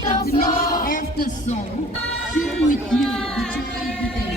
The meaning of the song, share with you the joy today.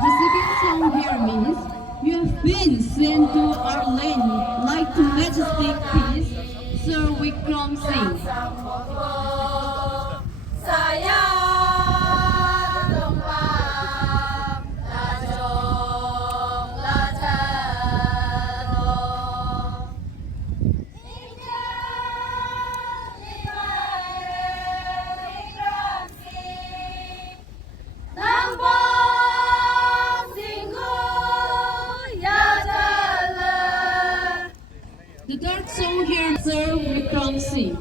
The second song here means you have been sent to our land like the majestic peace, Sir Vikram Singh. The third song here, Sir Vikram Singh.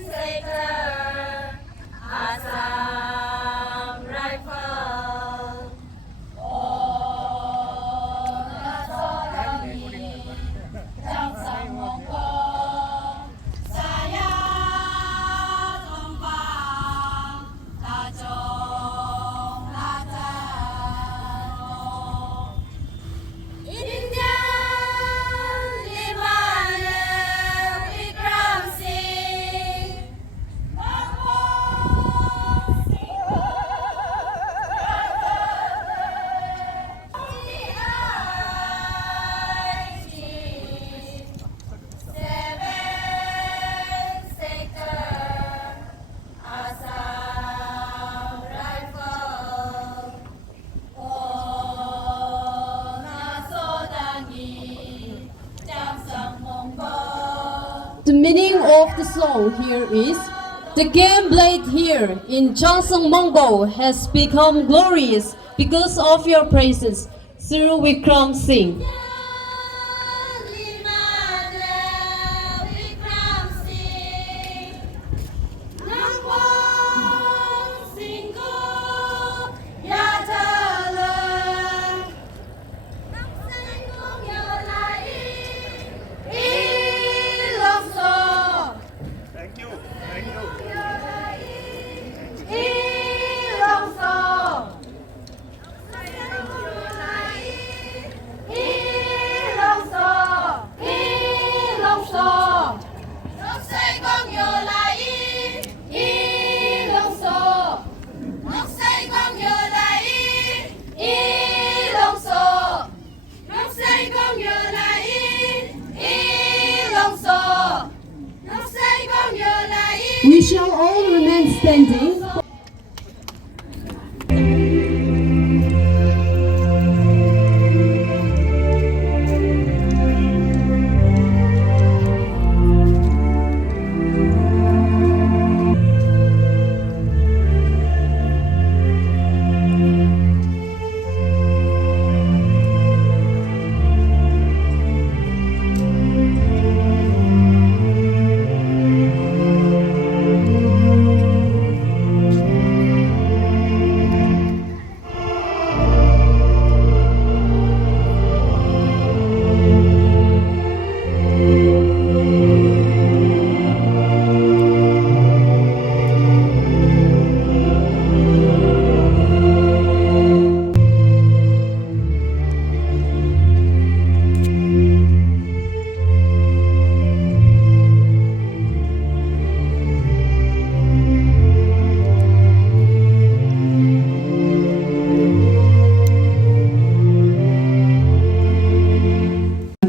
Sector Assam Rifles. The meaning of the song here is, the game played here in Changsang Mongbo has become glorious because of your presence, Sir Vikram Singh. We shall all remain standing.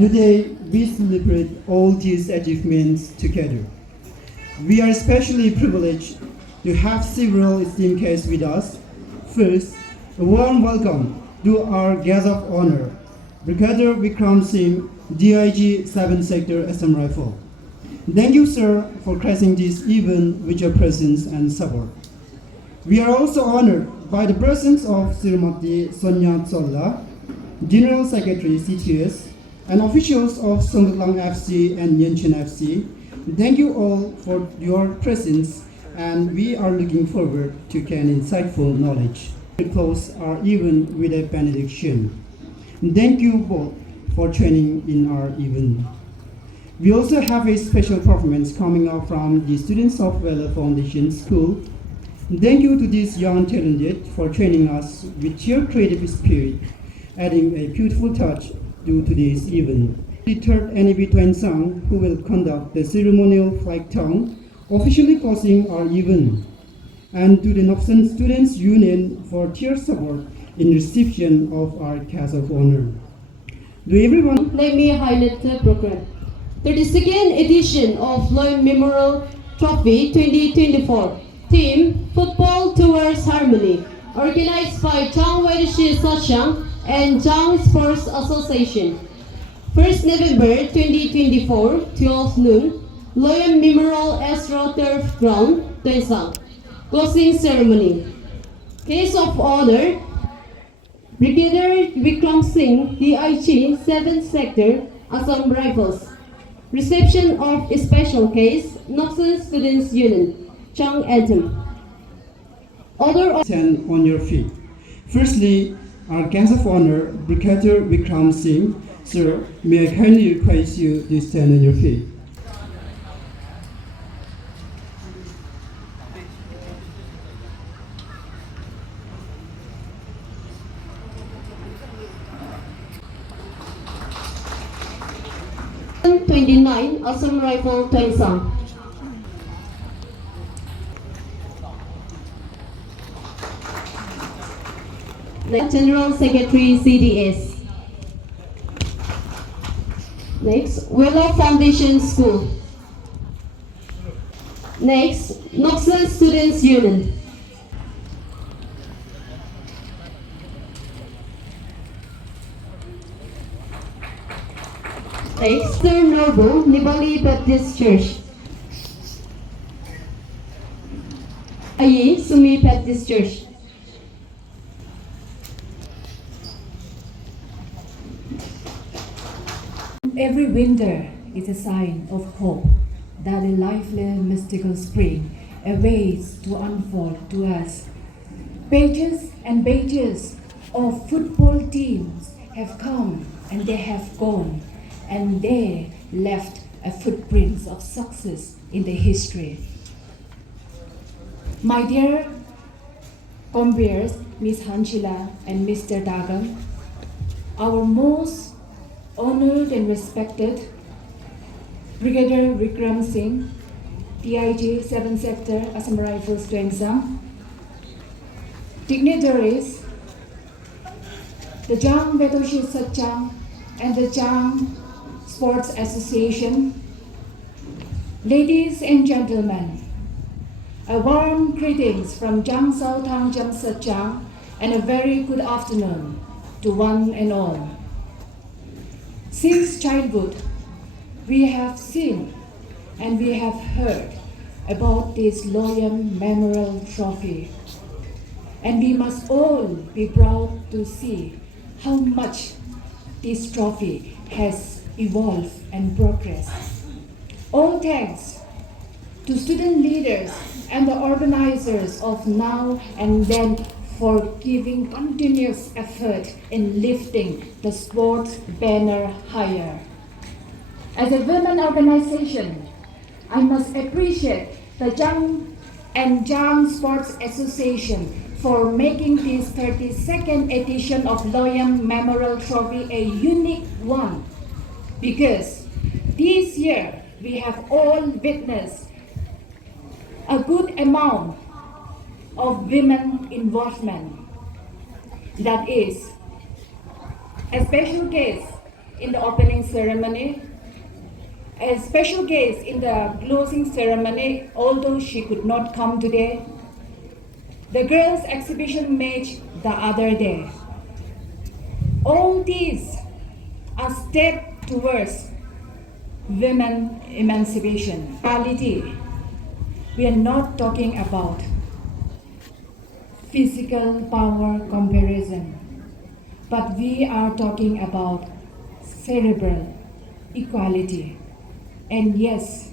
Today, we celebrate all these achievements together. We are especially privileged to have several esteemed guests with us. First, a warm welcome to our guest of honor, Brigadier Vikram Singh, DIG 7 Sector Assam Rifle. Thank you, sir, for gracing this event with your presence and support. We are also honored by the presence of Srimati Sonia Tsolla, General Secretary CTS, and officials of Songklang FC and Yenchen FC. Thank you all for your presence and we are looking forward to gain insightful knowledge. We close our event with a benediction. Thank you both for joining in our event. We also have a special performance coming up from the students of Valor Foundation School. Thank you to these young talented for training us with your creative spirit, adding a beautiful touch to today's event. The third NEB Twain Song, who will conduct the ceremonial flag tongue, officially closing our event. And to the Noksan Students Union for their support in reception of our guest of honor. To everyone, Let me highlight the program. 32nd edition of Loyem Memorial Trophy 2024. Theme, Football Towards Harmony. Organized by Jang Wedoshi Sachang and Jang Sports Association. 1st November 2024, 12 noon, Loyem Memorial Astro Turf Ground, Tuensang. Closing ceremony. Case of honor, Brigadier Vikram Singh DIG, 7th Sector, Assam Rifles. Reception of a special case, Noksan Students Union, Chang Anthem. Order of stand on your feet. Firstly, our guest of honor, Brigadier Vikram Singh. Sir, may I kindly request you to stand on your feet. Assam 29, Assam Rifle Tuensang. Next, General Secretary CDS. Next, Willow Foundation School. Next, Noksan Students Union. Next, Norbo, Nibali Baptist Church. Ayi, Sumi Baptist Church. Every winter is a sign of hope that a lively mystical spring awaits to unfold to us. Pages and pages of football teams have come and they have gone, and they left a footprint of success in the history. My dear compeers, Ms. Hanchila and Mr. Dagam, our most honored and respected Brigadier Vikram Singh, DIG 7th Sector, Assam Rifles, Tuensang, dignitaries, the Jang Vedoshi Sachang and the Jang Sports Association, ladies and gentlemen, a warm greetings from Jang Sautang Jang Sachang and a very good afternoon to one and all. Since childhood, we have seen and we have heard about this Loyem Memorial Trophy. And we must all be proud to see how much this trophy has evolved and progressed. All thanks to student leaders and the organizers of Now and Then for giving continuous effort in lifting the sports banner higher. As a women organization, I must appreciate the Jang and Jang Sports Association for making this 32nd edition of Loyem Memorial Trophy a unique one, because this year we have all witnessed a good amount of women involvement. That is, a special guest in the opening ceremony, a special guest in the closing ceremony, although she could not come today, the girls' exhibition match the other day. All these are steps towards women emancipation. Reality, we are not talking about physical power comparison, but we are talking about cerebral equality. And yes,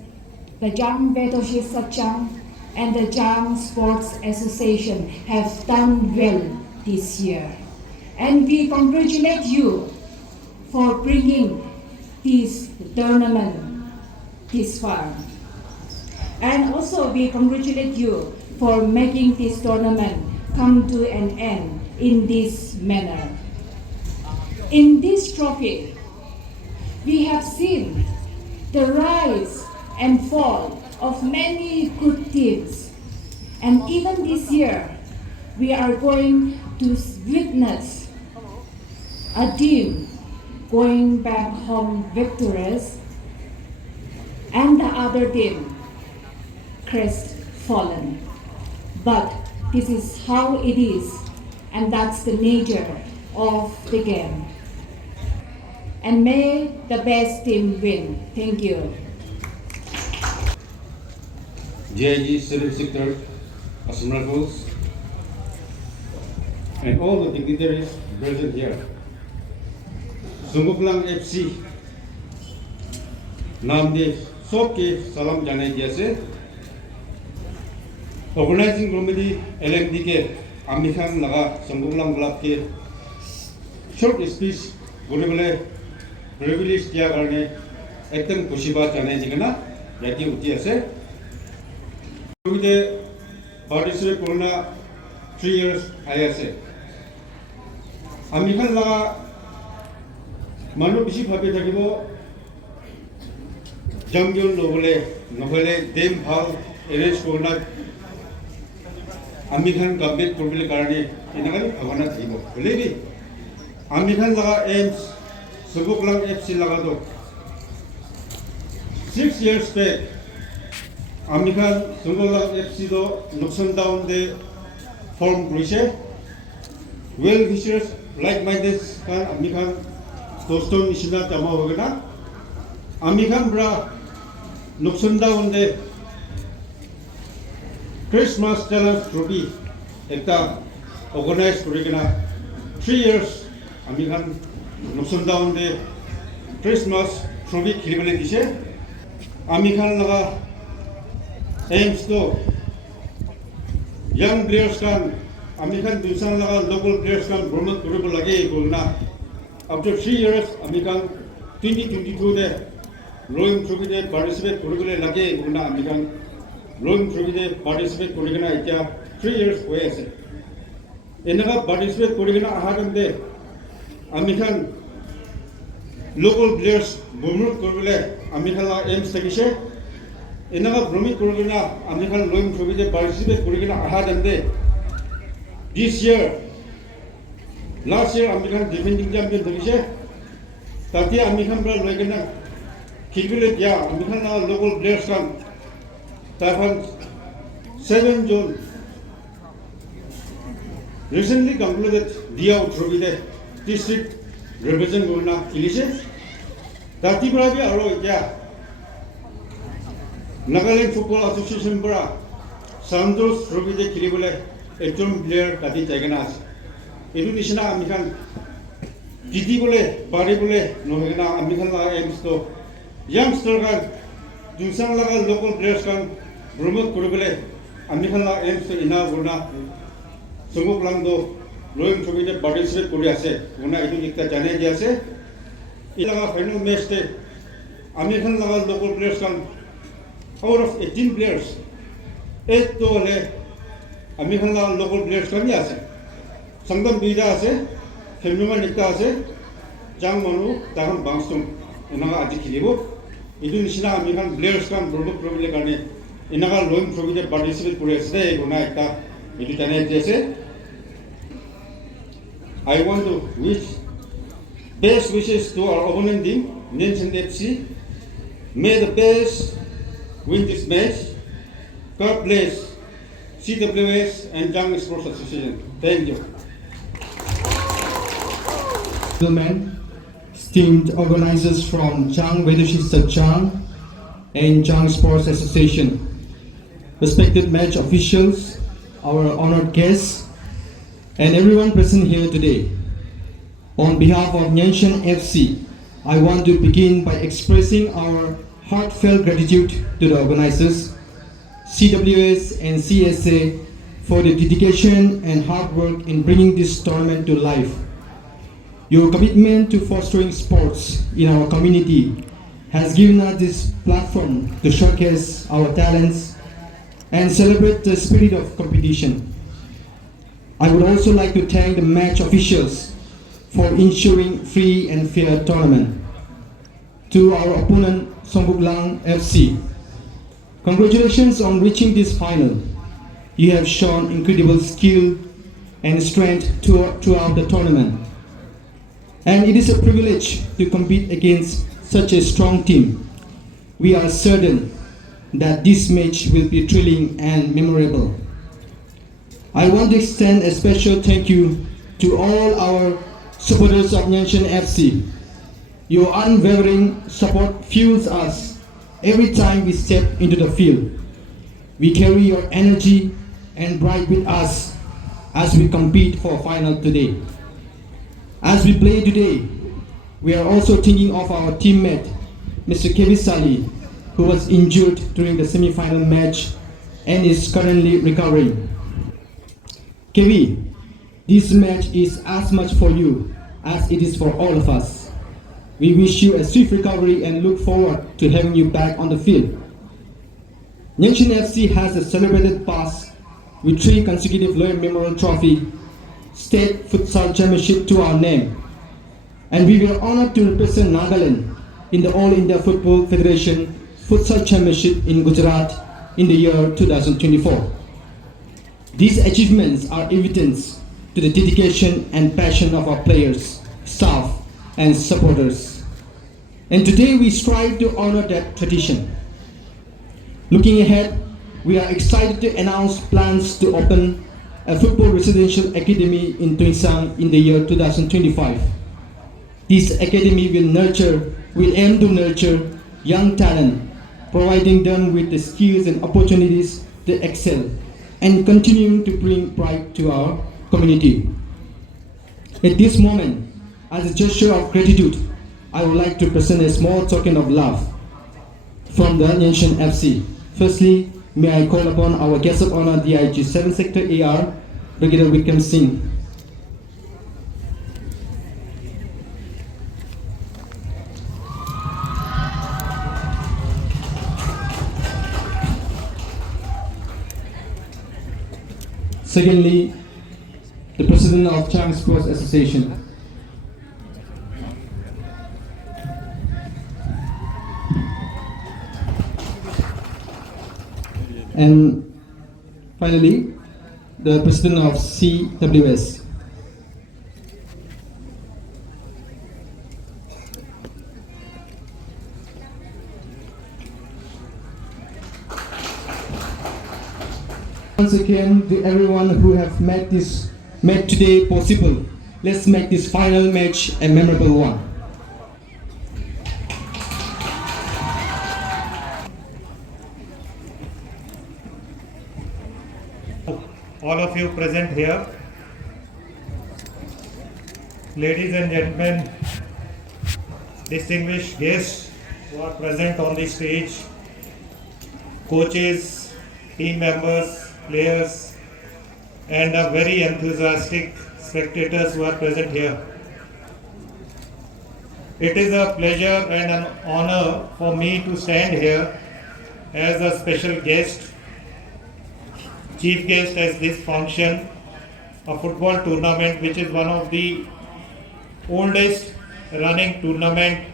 the Jang Vedoshi Sachang and the Jang Sports Association have done well this year. And we congratulate you for bringing this tournament this far. And also we congratulate you for making this tournament come to an end in this manner. In this trophy, we have seen the rise and fall of many good teams. And even this year, we are going to witness a team going back home victorious and the other team crestfallen. But this is how it is, and that's the nature of the game. And may the best team win. Thank you. GIG Sector Assam Rifles and all the dignitaries present here. Sunguklang FC नाम दे सबके सलाम जाने जैसे organising committee LMD के आमिर खान लगा संगुकलांग club के short speech बोले बोले प्रिविलेज किया करने एकदम खुशी बात जाने जिगना याती होती है से कमेटी पार्टिसिपेट करना 3 years आया से आमिर खान लगा मानो किसी भाभी तक वो जंगल लोगों नहले देम भाव अरेंज करना आमिर खान गवर्नमेंट प्रोबेल करने इनका भावना थी वो बोले भी आमिर खान लगा एम्स सुबुकलांग FC लगा तो 6 years back Aamir Khan सुबुकलांग FC तो नुकसान डाउन दे फॉर्म ग्रीशे well wishers like minded Khan Aamir Khan दोस्तों निशिना जमा हो गया आमिर खान ब्रा नुकसान डाउन दे क्रिसमस चैलेंज ट्रॉफी एक ऑर्गेनाइज करेगा 3 years आमिर खान नुकसान डाउन दे क्रिसमस ट्रॉफी खेलने दिसे आमिर खान लगा एम्स तो यंग प्लेयर्स का आमिर खान दूसरा लगा लोकल प्लेयर्स का प्रमोट करने लगे बोलना after 3 years आमिर खान 2022 दे लोयम ट्रॉफी दे पार्टिसिपेट करने लगे बोलना आमिर खान लोयम ट्रॉफी दे पार्टिसिपेट करने ना इतना 3 years हुए ऐसे इनका पार्टिसिपेट करने ना आहार दे Aamir Khan local players promote करने आमिर खान ला एम्स तकिसे इनका प्रमोट करने ना आमिर खान लोयम ट्रॉफी दे पार्टिसिपेट करने ना आहार दे this year last year Aamir Khan defending champion तकिसे ताकि आमिर खान बड़ा लोगे ना खिलबिले क्या आमिर खान ना लोकल प्लेयर्स का ताकन 7 June recently concluded दिया ट्रॉफी दे डिस्ट्रिक्ट रिप्रेजेंट करना खिलिसे ताकि बड़ा भी आरो क्या नागालैंड फुटबॉल एसोसिएशन बड़ा सांतोस ट्रॉफी दे खिलिबले एकजन प्लेयर ताकि जायगा इदु निशिना आमिर खान जिति बोले बारे बोले नहेगना आमिर खान लगा एम्स तो यंगस्टर का दूसरा लगा लोकल प्लेयर्स का प्रमोट करबले आमिर खान लगा एम्स तो इना गुना संगुकलांग दो लोयम ट्रॉफी दे पार्टिसिपेट करे आसे गुना इदु एकता जाने जे आसे इलागा फाइनल मैच दे आमिर खान लगा लोकल प्लेयर्स का आउट ऑफ 18 प्लेयर्स 8 तो ले आमिर खान लगा लोकल प्लेयर्स का भी आसे संगम बीजा आसे फेमिली में निकता आसे जांग मनु ताहम बांगसुम इनका आज खिलिबो इदु निशिना आमिर खान प्लेयर्स का प्रमोट करबले करने इनका लोयम ट्रॉफी दे पार्टिसिपेट करे आसे गुना एकता इदु जाने जैसे I want to wish best wishes to our opponent team, Nansen FC. May the best win this match. God bless CWS and Jang Sports Association. Thank you. Gentlemen, esteemed organizers from Jang Vedashista Jang and Jang Sports Association, respected match officials, our honored guests, and everyone present here today. On behalf of Nyanshan FC, I want to begin by expressing our heartfelt gratitude to the organizers, CWS and CSA for the dedication and hard work in bringing this tournament to life. Your commitment to fostering sports in our community has given us this platform to showcase our talents and celebrate the spirit of competition. I would also like to thank the match officials for ensuring free and fair tournament. To our opponent, Songbuklang FC, congratulations on reaching this final. You have shown incredible skill and strength throughout the tournament. And it is a privilege to compete against such a strong team. We are certain that this match will be thrilling and memorable. I want to extend a special thank you to all our supporters of Nyanshan FC. Your unwavering support fuels us every time we step into the field. We carry your energy and pride with us as we compete for final today. As we play today, we are also thinking of our teammate, Mr. Kevi Sali, who was injured during the semi-final match and is currently recovering. Kevi, this match is as much for you as it is for all of us. We wish you a swift recovery and look forward to having you back on the field. Nyanshan FC has a celebrated past with 3 consecutive Loyem Memorial Trophy State Futsal Championship to our name. And we were honored to represent Nagaland in the All India Football Federation Futsal Championship in Gujarat in the year 2024. These achievements are evidence to the dedication and passion of our players, staff, and supporters. And today we strive to honor that tradition. Looking ahead, we are excited to announce plans to open a football residential academy in Tuensang in the year 2025. This academy will aim to nurture young talent, providing them with the skills and opportunities to excel and continuing to bring pride to our community. At this moment, as a gesture of gratitude, I would like to present a small token of love from the Nyanshan FC. Firstly, may I call upon our guest of honor, DIG 7 Sector AR, Brigadier Vikram Singh. Secondly, the President of Chang Sports Association. And finally, the President of CWS. Once again, to everyone who have made today possible, let's make this final match a memorable one. All of you present here, ladies and gentlemen, distinguished guests who are present on the stage, coaches, team members, players, and a very enthusiastic spectators who are present here. It is a pleasure and an honor for me to stand here as a special guest, chief guest at this function, a football tournament which is one of the oldest running tournament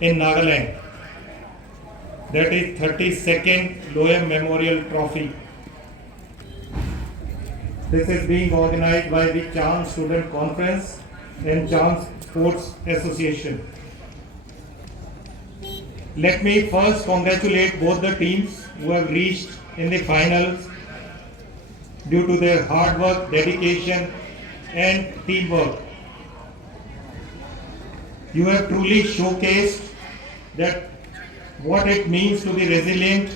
in Nagaland. That is 32nd Loyem Memorial Trophy. This is being organized by the Cham Student Conference and Cham Sports Association. Let me first congratulate both the teams who have reached in the finals due to their hard work, dedication and teamwork. You have truly showcased that what it means to be resilient,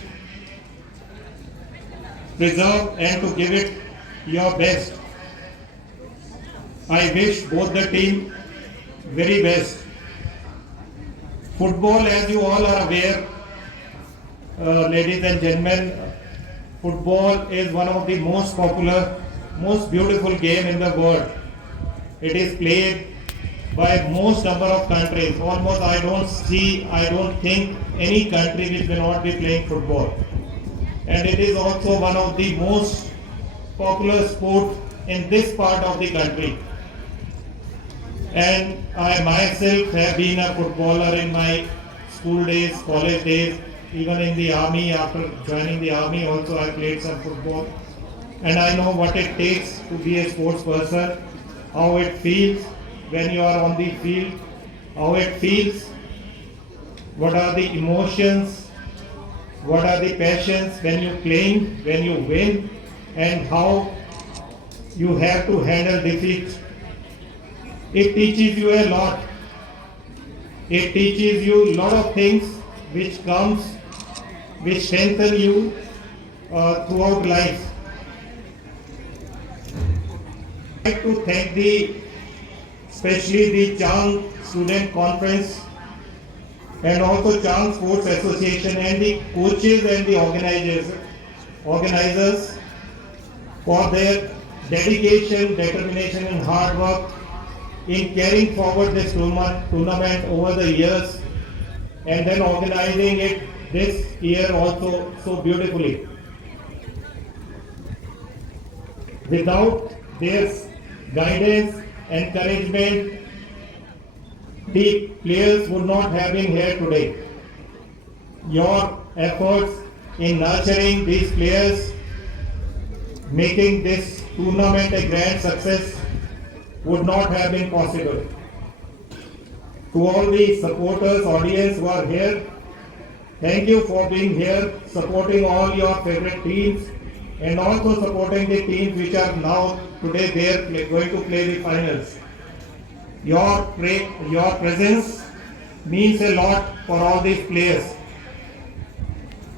preserve and to give it your best. I wish both the team very best. Football, as you all are aware, ladies and gentlemen, football is one of the most popular, most beautiful game in the world. It is played by most number of countries. Almost I don't think any country which will not be playing football. And it is also one of the most popular sport in this part of the country. And I myself have been a footballer in my school days, college days, even in the army. After joining the army also I played some football. And I know what it takes to be a sports person, how it feels when you are on the field, how it feels, what are the emotions, what are the passions when you play, when you win, and how you have to handle defeat. It teaches you a lot. It teaches you a lot of things which strengthen you throughout life. I would like to thank especially the Chang Student Conference and also Chang Sports Association and the coaches and the organizers for their dedication, determination and hard work in carrying forward this tournament over the years and then organizing it this year also so beautifully. Without their guidance, encouragement, the players would not have been here today. Your efforts in nurturing these players, making this tournament a grand success would not have been possible. To all the supporters, audience who are here, thank you for being here, supporting all your favorite teams and also supporting the teams which are now today there going to play the finals. Your presence means a lot for all these players.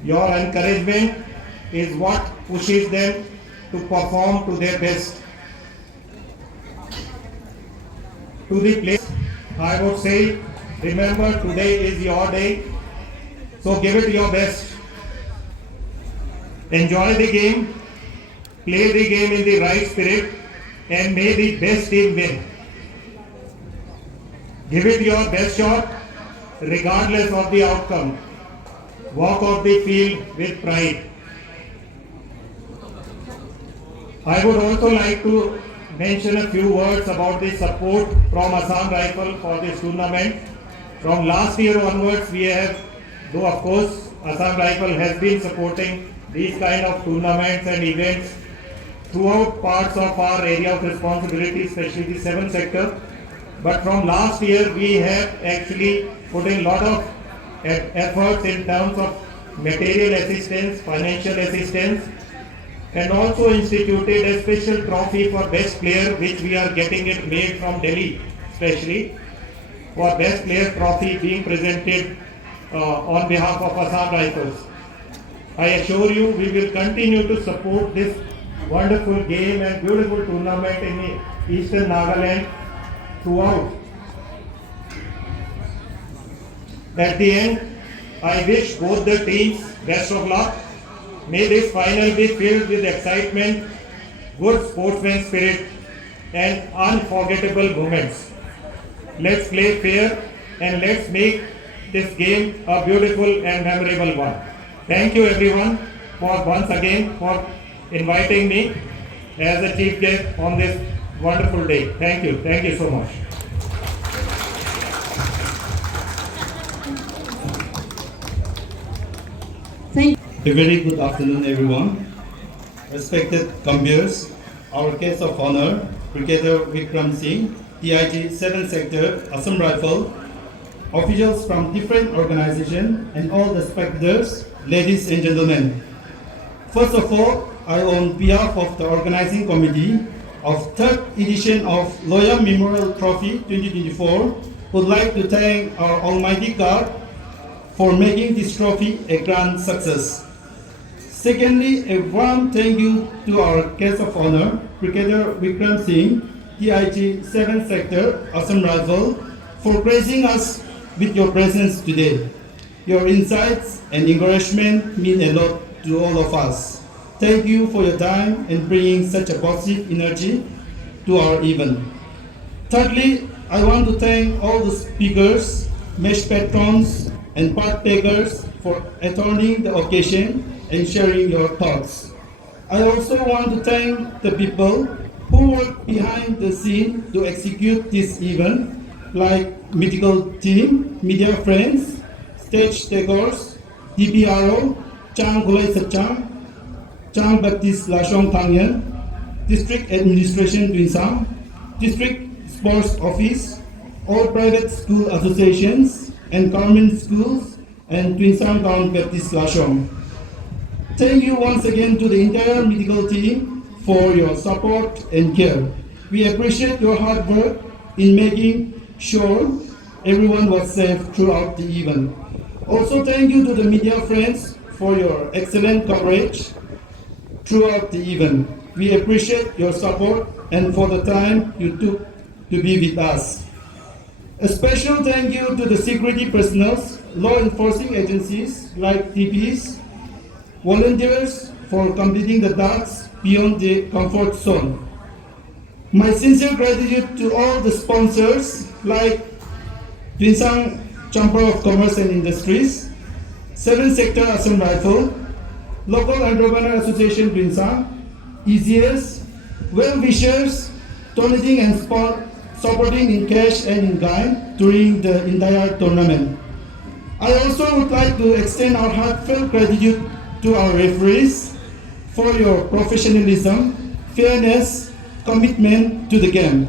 Your encouragement is what pushes them to perform to their best. To the players, I would say, remember today is your day, so give it your best. Enjoy the game, play the game in the right spirit, and may the best team win. Give it your best shot, regardless of the outcome. Walk off the field with pride. I would also like to mention a few words about the support from Assam Rifle for this tournament. From last year onwards, we have, though of course Assam Rifle has been supporting these kind of tournaments and events throughout parts of our area of responsibility, especially the 7th sector. But from last year, we have actually put in a lot of efforts in terms of material assistance, financial assistance, and also instituted a special trophy for best player, which we are getting it made from Delhi, especially for best player trophy being presented on behalf of Assam Rifles. I assure you, we will continue to support this wonderful game and beautiful tournament in the Eastern Nagaland throughout. At the end, I wish both the teams best of luck. May this final be filled with excitement, good sportsman spirit, and unforgettable moments. Let's play fair and let's make this game a beautiful and memorable one. Thank you everyone for once again for inviting me as a chief guest on this wonderful day. Thank you. Thank you so much. Thank A very good afternoon, everyone. Respected compeers, our guest of honor, Brigadier Vikram Singh, DIG 7th Sector, Assam Rifle, officials from different organizations, and all the spectators, ladies and gentlemen. First of all, I, on behalf of the organizing committee of 3rd edition of Loyem Memorial Trophy 2024, would like to thank our Almighty God for making this trophy a grand success. Secondly, a warm thank you to our guest of honor, Brigadier Vikram Singh, DIG 7th Sector, Assam Rifle, for gracing us with your presence today. Your insights and encouragement mean a lot to all of us. Thank you for your time and bringing such a positive energy to our event. Thirdly, I want to thank all the speakers, match patrons, and partakers for attending the occasion and sharing your thoughts. I also want to thank the people who work behind the scene to execute this event, like medical team, media friends, stage decors, DPRO, Chang Gulai Sachang, Chang Baptist Lashong Tangyan, District Administration Twinsang, District Sports Office, all private school associations and government schools, and Twinsang Town Baptist Lashong. Thank you once again to the entire medical team for your support and care. We appreciate your hard work in making sure everyone was safe throughout the event. Also, thank you to the media friends for your excellent coverage throughout the event. We appreciate your support and for the time you took to be with us. A special thank you to the security personnel, law enforcing agencies like TPs, volunteers for completing the tasks beyond the comfort zone. My sincere gratitude to all the sponsors like Twinsang Chamber of Commerce and Industries, 7th Sector Assam Rifle, Local Entrepreneur Association Twinsang, ECS, well-wishers, donating and supporting in cash and in kind during the entire tournament. I also would like to extend our heartfelt gratitude to our referees for your professionalism, fairness, commitment to the game.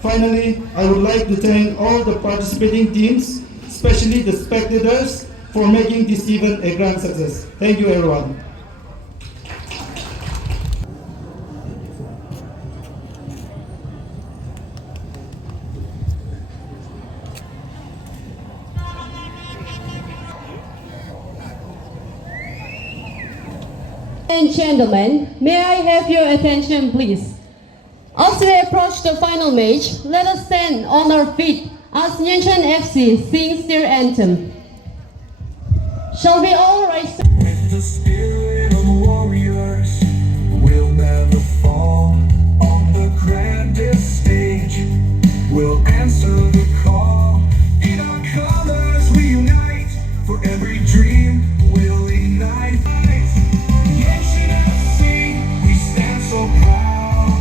Finally, I would like to thank all the participating teams, especially the spectators, for making this event a grand success. Thank you, everyone. And gentlemen, may I have your attention please? As we approach the final match, let us stand on our feet as Nyenchan FC sings their anthem. Shall we all rise? With the spirit of warriors, we'll never fall. On the grandest stage, we'll answer the call. In our colors we unite, for every dream we'll ignite. We stand so proud,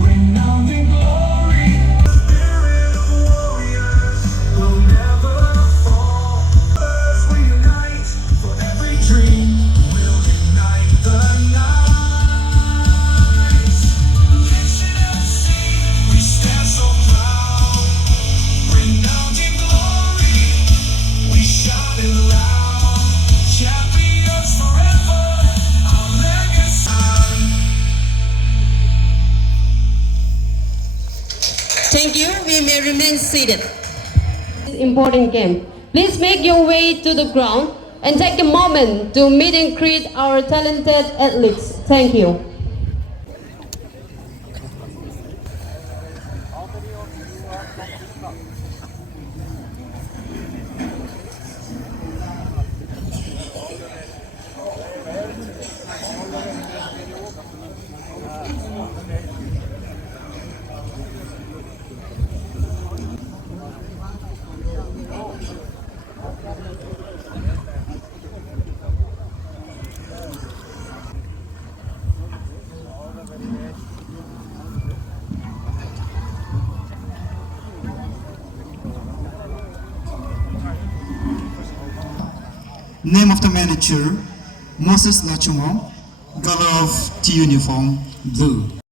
renowned in glory. The spirit of warriors will never fall. As we unite, for every dream we'll ignite the night. We stand so proud, renowned in glory. We shout it loud, champions forever. Our legacy. Thank you. We may remain seated. This important game. Please make your way to the ground and take a moment to meet and greet our talented athletes. Thank you. Name of the manager, Moses Lachumong, color of the uniform, blue.